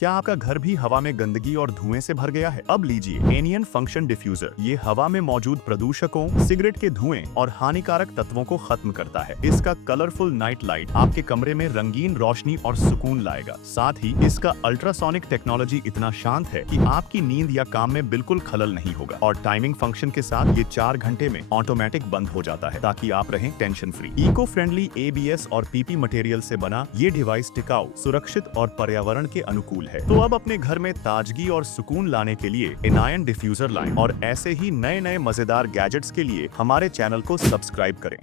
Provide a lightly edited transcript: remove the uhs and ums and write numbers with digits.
क्या आपका घर भी हवा में गंदगी और धुएं से भर गया है? अब लीजिए एनियन फंक्शन डिफ्यूजर। ये हवा में मौजूद प्रदूषकों, सिगरेट के धुएं और हानिकारक तत्वों को खत्म करता है। इसका कलरफुल नाइट लाइट आपके कमरे में रंगीन रोशनी और सुकून लाएगा। साथ ही इसका अल्ट्रासोनिक टेक्नोलॉजी इतना शांत है कि आपकी नींद या काम में बिल्कुल खलल नहीं होगा। और टाइमिंग फंक्शन के साथ ये 4 घंटे में ऑटोमेटिक बंद हो जाता है, ताकि आप रहें tension free. Eco friendly ABS और PP मटेरियल से बना ये डिवाइस टिकाऊ, सुरक्षित और पर्यावरण के अनुकूल है। तो अब अपने घर में ताजगी और सुकून लाने के लिए एनायन डिफ्यूजर लाएं और ऐसे ही नए नए मजेदार गैजेट्स के लिए हमारे चैनल को सब्सक्राइब करें।